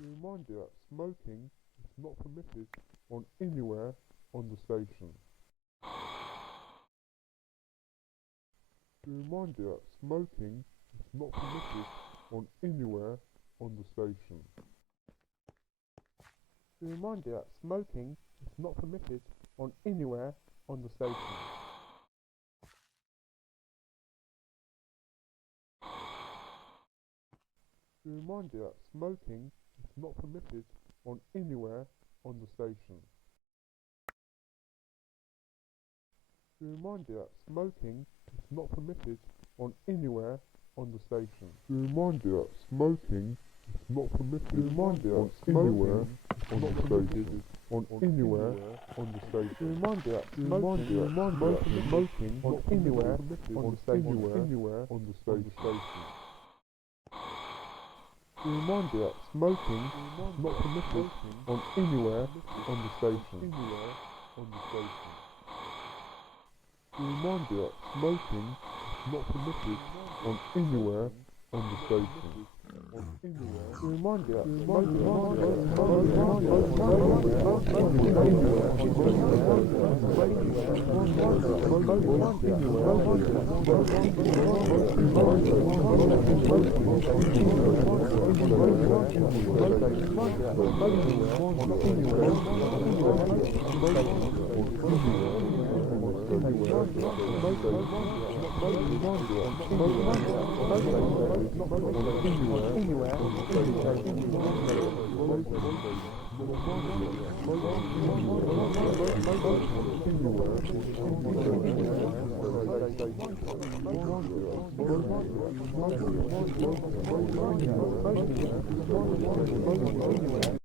To remind you that smoking is not permitted on anywhere on the station. To remind you that smoking is not permitted on anywhere on the station. To remind you that smoking is not permitted on anywhere on the station. To remind you that smoking is not permitted on anywhere on the station. To remind you that smoking is not permitted on anywhere on the station. To remind you that smoking is not permitted. To remind you that anywhere on the station. On anywhere on the station. To remind you that smoking on anywhere on the station. Anywhere on the station. To remind you that smoking is not permitted on anywhere on the station. Anywhere on the station. To remind you that smoking is not permitted on anywhere on the station. To remind you that smoking